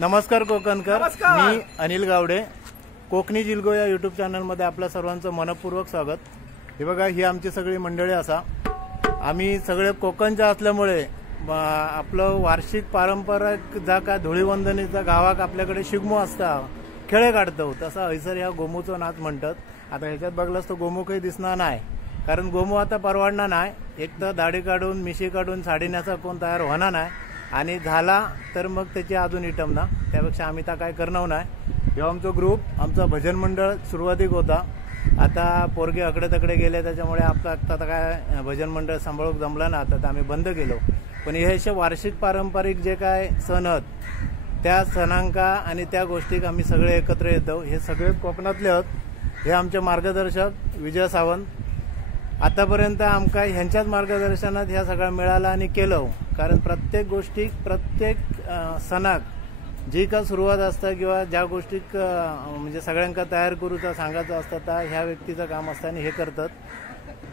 नमस्कार कोकणकर, नमस्कार. मी अनिल गावडे. कोकणी जिल्गो या यूट्यूब चॅनलमध्ये आपल्या सर्वांचं मनपूर्वक स्वागत. हे बघा, ही आमची सगळी मंडळी असा. आम्ही सगळे कोकणच्या असल्यामुळे आपलं वार्षिक पारंपरिक जा का धुळीवंदनीचा गावाक आपल्याकडे शिगमो असता, खेळे काढतो, तसा हयसर ह्या गोमूचो नाच म्हणतात. आता ह्याच्यात बघलास तर गोमू काही दिसणार नाही, कारण गोमू आता परवडणार नाही. एक तर दाढी काढून मिशी काढून साडी नेसा कोण तयार होणार नाही, आणि झाला तर मग त्याची अजून इटम ना. त्यापेक्षा आम्ही तर काय करणार नाही. ह्यो आमचा ग्रुप, आमचा भजन मंडळ सुरुवातीक होता. आता पोरगे अकडे तकडे गेले, त्याच्यामुळे आपलं आता काय भजन मंडळ सांभाळूक जमलं ना, आता आम्ही बंद केलो. पण हे असे वार्षिक पारंपरिक जे काय सण आहेत, त्या सणांका आणि त्या गोष्टीक आम्ही सगळे एकत्र येतो. हे सगळे कोकणातले आहेत. हे आमचे मार्गदर्शक विजय सावंत. आतापर्यंत आमका ह्यांच्याच मार्गदर्शनात ह्या सगळं मिळालं आणि केलं. कारण प्रत्येक गोष्टीक, प्रत्येक सणाक जी का सुरुवात असता किंवा ज्या गोष्टीक म्हणजे सगळ्यांका तयार करूचा सांगायचं असतं, त्या ह्या व्यक्तीचं काम असतं आणि हे करतात.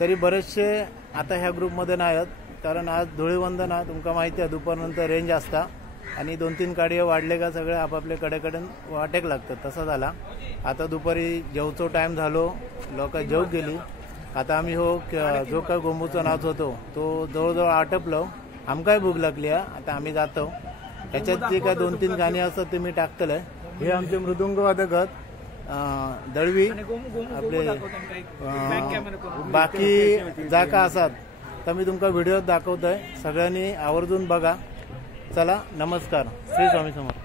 तरी बरेचसे आता ह्या ग्रुपमध्ये नाही आहेत, कारण आज धुळीवंदन आहे. तुमका माहिती आहे, दुपारनंतर रेंज असता आणि 2-3 गाडीया वाढले का सगळे आपापल्या कडेकडे वाटेक लागतात. तसा झाला. आता दुपारी जेवचो टाइम झालो, लोक जेव गेली. आता आम्ही जो काय गोंबूचा नाच होतो तो जवळजवळ आटपलो. आमकाय भूक लागली आहे. आता आम्ही जातो. ह्याच्यात जे काय 2-3 गाणी असतात ते मी टाकतलंय. हे आमचे मृदुंग वादक आहेत, दळवी आपले. बाकी जा का असतात तर मी तुमका व्हिडिओ दाखवतोय. सगळ्यांनी आवर्जून बघा. चला, नमस्कार. श्री स्वामी समर्थ.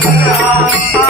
सगळा